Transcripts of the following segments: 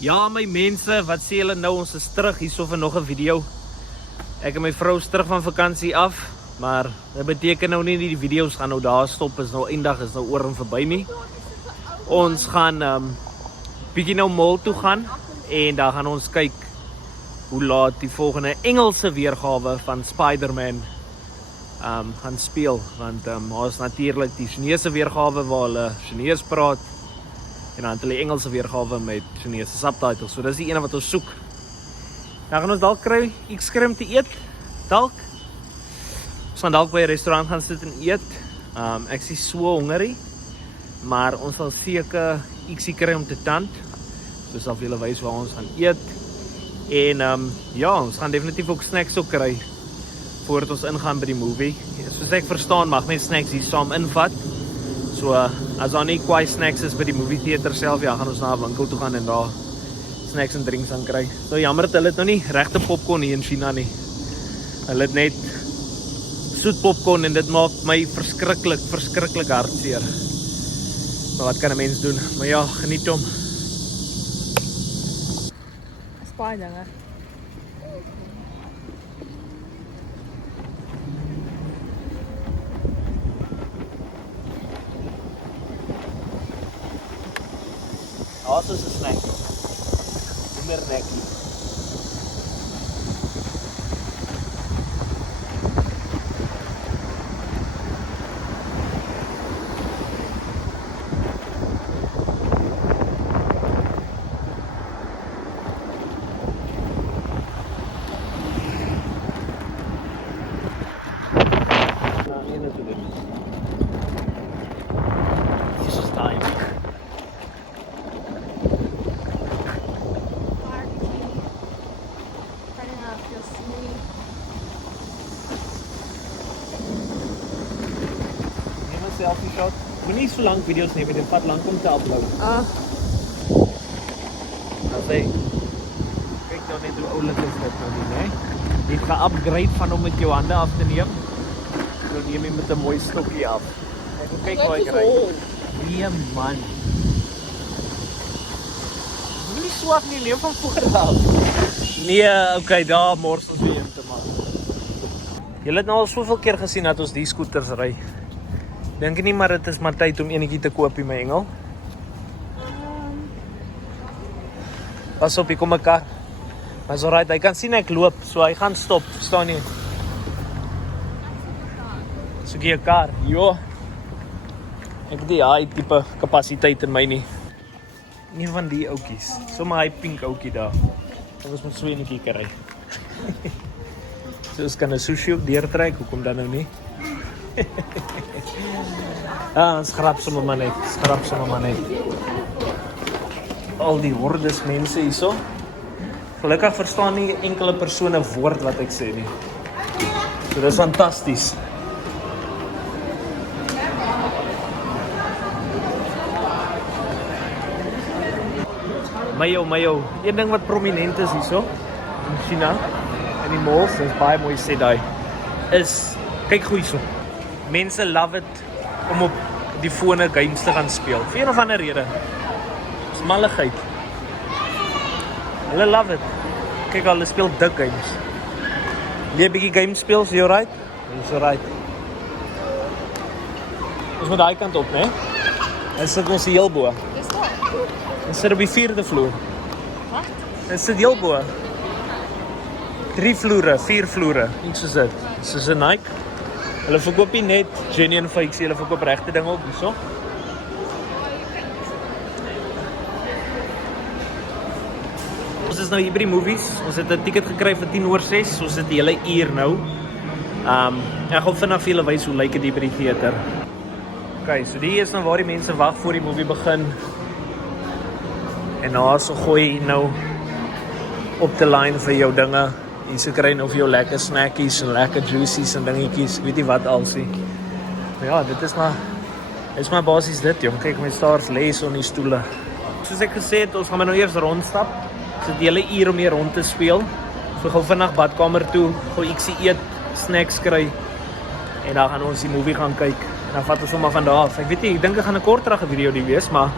Ja, my mense, wat sê julle nou? Ons is terug hierso vir nog 'n video. Ek en my vrou is terug van vakansie af, maar dit beteken nou nie die video's gaan nou daar stop, is nou eindig, is nou oor en verby nie. Ons gaan bietjie nou mall toe gaan en daar gaan ons kyk hoe laat die volgende Engelse weergawe van Spider-Man gaan speel, want daar is natuurlik die Chinese weergawe waar hulle Chinees praat en dan hulle Engelse weergawe met Chinese subtitles. So dis die ene wat ons soek. Dan gaan ons dalk kry iets kry om te eet. Dalk. Ons gaan dalk by 'n restaurant gaan sit en eet. Ek is so hongerie, maar ons sal seker ietsie kry om te tand. So sal vir julle wys waar ons gaan eet. En ja, ons gaan definitief ook snacks ook kry voordat ons ingaan by die movie. Soos ek verstaan, mag net snacks hier saam invat. So as daar nie kwai snacks is by die movie theater self, ja, gaan ons na 'n winkel toe gaan en daar snacks en drinks aan kry. So jammer dat hulle het nou nie regte popcorn hier in China nie. Hulle het net soet popcorn en dit maak my verskriklik hartseer. Maar wat kan 'n mens doen? Maar ja, geniet hom. Spaai dinge. Daar is 'n snack. Meer nekkie. Selfie shot. Moenie so lank video's neem, dit vat lank om te upload. Kyk dan net hoe oulik is dit nou nie, né? Jy het ge-upgrade van om met jou hande af te neem. Nou neem jy met 'n mooi stokkie af. Kyk hoe hy ry. Nee man. Moenie so af nie, leef van voor af. Nee, okay, daar mors ons weer in te maak. Julle het nou al soveel keer gesien dat ons die scooters ry. Dink nie, maar dit is maar tyd om enetjie te koop, my engel. Pas op, hier kom 'n kar. Maar is alright, hy kan sien ek loop, so hy gaan stop, verstaan nie? Soek jy 'n kar? Jo. Ek het die hy tipe kapasiteit in my nie. Nie van die ouetjies. Sommige hy pink ouetjie daar. Ons moet so enetjie kry. So ons kan 'n sushi op deurtrek, hoekom dan nou nie? Schrap sommer maar net. Al die hordes mense hierso. Gelukkig verstaan nie enkele persoon 'n woord wat ek sê nie. So dis fantasties. Mayo. Een ding wat prominent is hierso in China in die malls, dis baie mooi sê daai, is kyk goed hierso. Mense love it om op die fone games te gaan speel. Vir een of ander rede. Dis malligheid. Hulle love it. Kyk, hulle speel dik games. Jy 'n bietjie games speel, is jy alright? Is alright. Ons moet daai kant op, né? En sit ons heel bo. Dis daar. En sit op die 4de vloer. Wat? En sit heel bo. 3 vloere, 4 vloere, iets soos dit. Soos 'n Nike. Hulle verkoop nie net genuine fakes, hulle verkoop regte dinge ook hierso. Ons is nou hier by die movies. Ons het 'n ticket gekry vir 5:50. Ons sit die hele uur nou. Ek gaan vinnig vir julle wys hoe lyk dit hier by die theater. Okay, so die is nou waar die mense wag voor die movie begin. En daar so gooi jy nou op die lyn vir jou dinge. Jy so kry nou vir jou lekker snackies en lekker juicies en dingetjies, ek weet nie wat alsie. Maar ja, dit is maar basies dit, jong. Kyk, my stars lê so in die stoele. Soos ek gesê het, ons gaan nou eers rondstap. Ons het die hele uur om hier rond te speel. So gou vinnig badkamer toe, gou ietsie eet, snacks kry. En dan gaan ons die movie gaan kyk. En dan vat ons hom maar van daar af. Ek weet nie, ek dink dit gaan 'n korterige video die wees, maar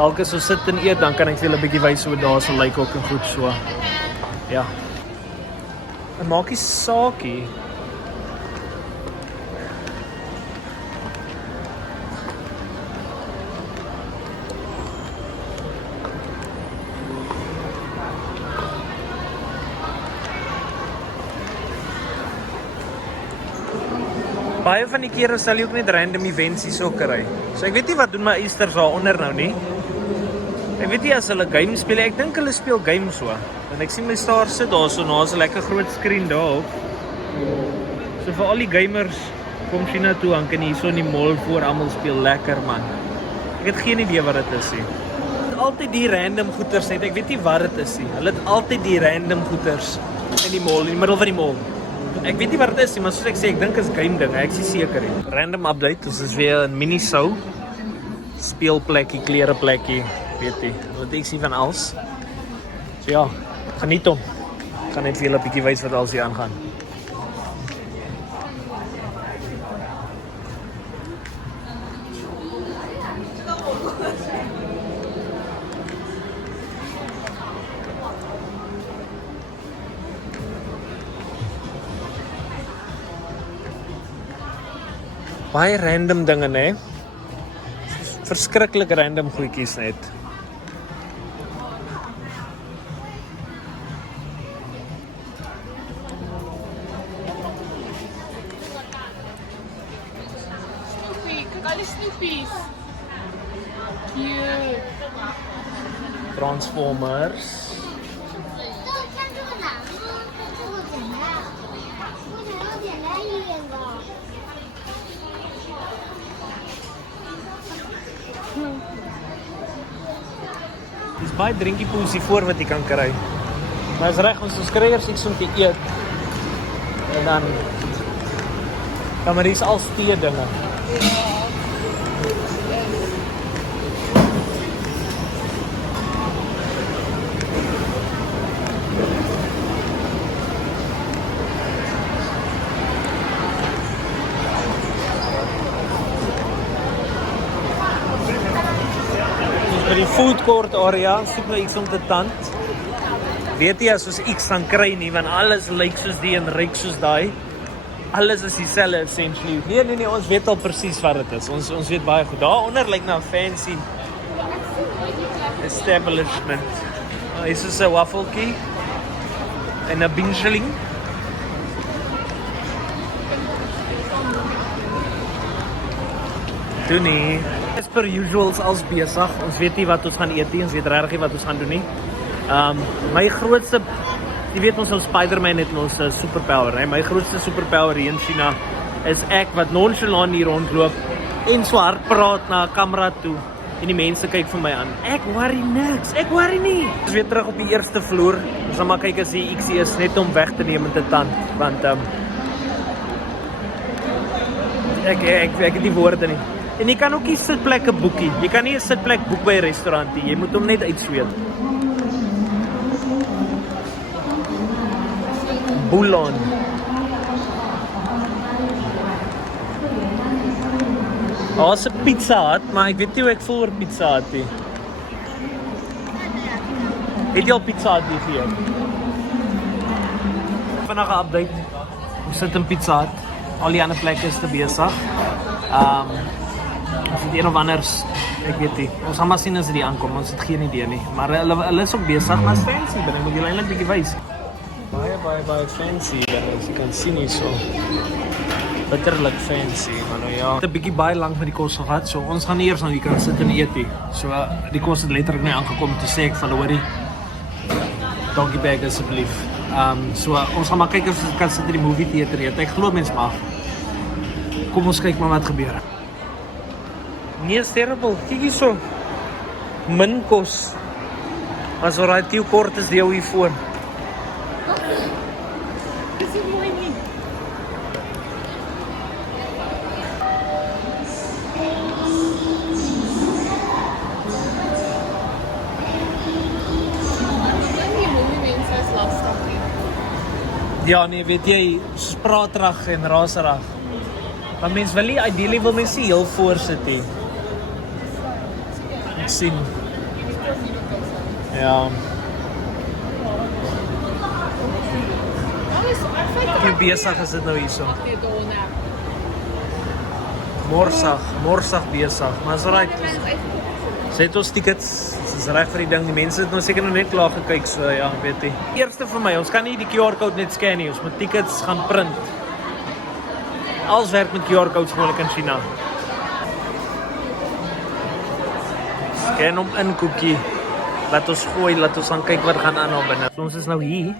dalk as ons sit en eet, dan kan ek vir julle 'n bietjie wys hoe daar sal lyk ook en goed so. Ja. En maak nie saakie. Baie van die kere sal jy ook net random events hier so kry. So ek weet nie wat doen my Easters daaronder nou nie. Ek weet nie as hulle games speel, ek dink hulle speel games so. En ek sien my staar sit daar so, daar's 'n lekker groot skerm daar. So vir al die gamers kom China toe, dan kan jy hier so in die mall voor almal speel lekker man. Ek het geen idee wat dit is nie. Altyd die random goeters net, ek weet nie wat dit is nie. Hulle het altyd die random goeters in die mall, in die middel van die mall. Ek weet nie wat dit is nie, maar soos ek sê, ek dink is game ding, ek is seker nie. Random update, ons is weer in Miniso. Speelplekkie, klereplekkie, weet jy. Wat ek sien van alles. So ja, geniet hom. Ek gaan net vir julle 'n bietjie wys wat alles hier aangaan. Baie random dinge, né? Verskriklik random goedjies net. Snoopy, kyk al die Snoopies. Cute. Transformers. Dis baie drinkiepools hier voor wat jy kan kry. Maar is reg, ons kry eers iets om te eet. En dan maar hier is al tee dinge. By die food court area, soek nou iets om te tand. Weet jy as ons iets gaan kry nie, want alles lyk soos die en ryk soos daai. Alles is dieselfde essentially. Nee, ons weet al presies wat dit is. Ons weet baie goed. Daaronder lyk nou 'n fancy establishment. Hier is 'n waffeltjie en 'n bingeling. Doen nie. As per usual als besig. Ons weet nie wat ons gaan eet nie. Ons weet regtig nie wat ons gaan doen nie. My grootste, jy weet ons Spider-Man het ons superpower, né? My grootste superpower hier in China is ek wat nonchalant hier rondloop en so hard praat na 'n kamera toe en die mense kyk vir my aan. Ek worry niks. Ek worry nie. Ons weer terug op die eerste vloer. Ons gaan maar kyk as die XC is net om weg te neem met 'n tand, want ek het nie woorde nie. En jy kan ook nie sitplekke boekie. Jy kan nie 'n sitplek boek by 'n restaurant nie. Jy moet hom net uitsweet. Boulon. Daar's 'n Pizza Hut, maar ek weet nie hoe ek voel oor Pizza Hut nie. Het jy al Pizza Hut geëet? Vandag 'n update. Ons sit in Pizza Hut. Al die ander plekke is te besig. Ons het een of anders, ek weet nie. Ons gaan maar sien as dit aankom. Ons het geen idee nie. Maar hulle is ook besig, maar fancy, maar ek moet julle eintlik 'n bietjie wys. Baie fancy, as jy kan sien hier so. Bitterlik fancy, maar nou ja. Het 'n bietjie baie lank met die kos gehad, so ons gaan nie eers nou hier kan sit en eet nie. So die kos het letterlik nie aangekom, toe sê ek van hoorie, doggy bag asseblief. So ons gaan maar kyk of ons kan sit in die movie theater eet. Ek glo mens mag. Kom ons kyk maar wat gebeur. Nee, is terrible. Kyk hier so. Min kos. As oor daai tiu kort is die ou hier voor. Dis nie mooi nie. Ja nee, weet jy, spraatrig en raserig. Maar mens wil nie, ideally wil mens nie heel voor sit nie. Ek sien, Ja, Alles, hoe besig is dit nou hierso? Net daarna. Morsag besig, maar is right. Sy het ons tickets, dis reg vir die ding, die mense het nou seker nog net klaar gekyk, so ja, weet jy. Eerste vir my, ons kan nie die QR-code net scan nie, ons moet tickets gaan print. Alles werk met QR-codes gewoonlik in China. Scan hom in, Koekie. Laat ons gooi, laat ons gaan kyk wat gaan aan daar binne. So, ons is nou hier.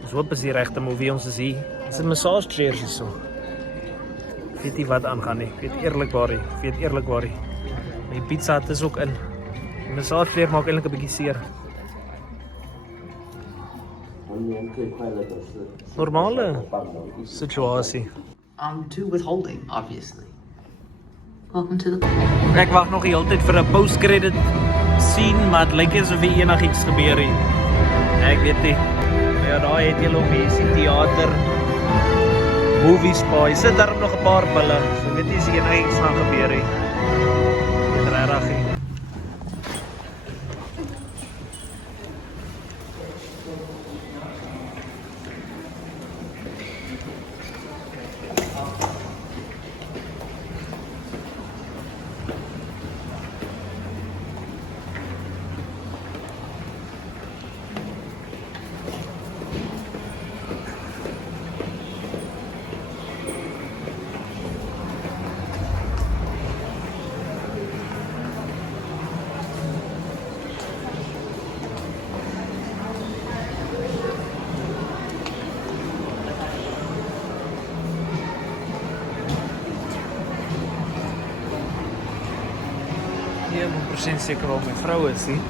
Ons hoop is die regte movie, ons is hier. Ons het massage chairs hier so. Ek weet nie wat aangaan nie, ek weet eerlikwaar nie. Die pizza hut is ook in. Die massage chair maak eintlik 'n bietjie seer. Normale situasie. To withholding, obviously. Welcome to the... Ek wag nog die hele tyd vir 'n post-credit scene, maar dit lyk asof hier enigiets gebeur het. Ek weet nie. Ja, daar het jy nog mense teater, movie spa. Jy sit daar nog 'n paar bulle. So weet jy as enigiets gaan gebeur het. Dit regtig nie. Ja, ek ben presies seker waar my vrou is, nie?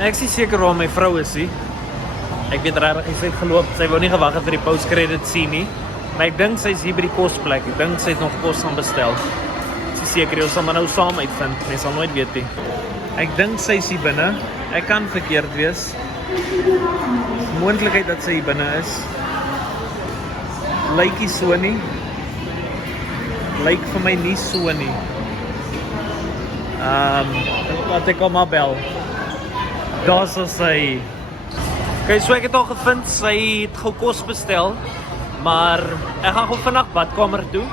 Ek is nie seker waar my vrou is, nie. Ek weet regtig, sy het geloop, sy wou nie gewag het vir die post-credit scene nie. Maar ek dink sy is hier by die kosplek, ek dink sy het nog kos gaan bestel. Seker, jy sal maar nou saam uitvind, mens sal nooit weet nie. Ek dink sy is hier binne, ek kan verkeerd wees. Moontlikheid dat sy hier binne is. Lyk nie so nie. Lyk vir my nie so nie. Laat ek hom maar bel. Daar sal sy. Okay, so ek het al gevind, sy het gou kos bestel, maar ek gaan gou vandag badkamer toe.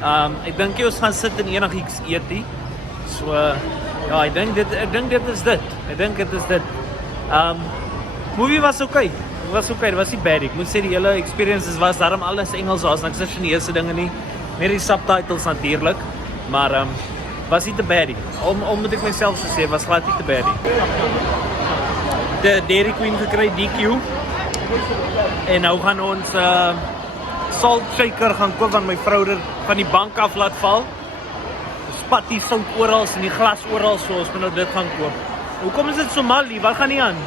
Ek dink jy ons gaan sit en enigiets eet nie. So ja, ek dink dit is dit. Movie was okay. Dit was nie bad. Ek moet sê die hele experiences was daarom alles Engels, daar's niks Chinese dinge nie. Net die subtitles natuurlik, maar was nie te bad nie. Om moet ek myself sê, was glad nie te bad nie. De Dairy Queen gekry DQ. En nou gaan ons salt shaker gaan koop van my vrou van die bank af laat val. Spat die sout oral en die glas oral, so ons moet nou dit gaan koop. Hoekom is dit so mal? Wat gaan nie aan?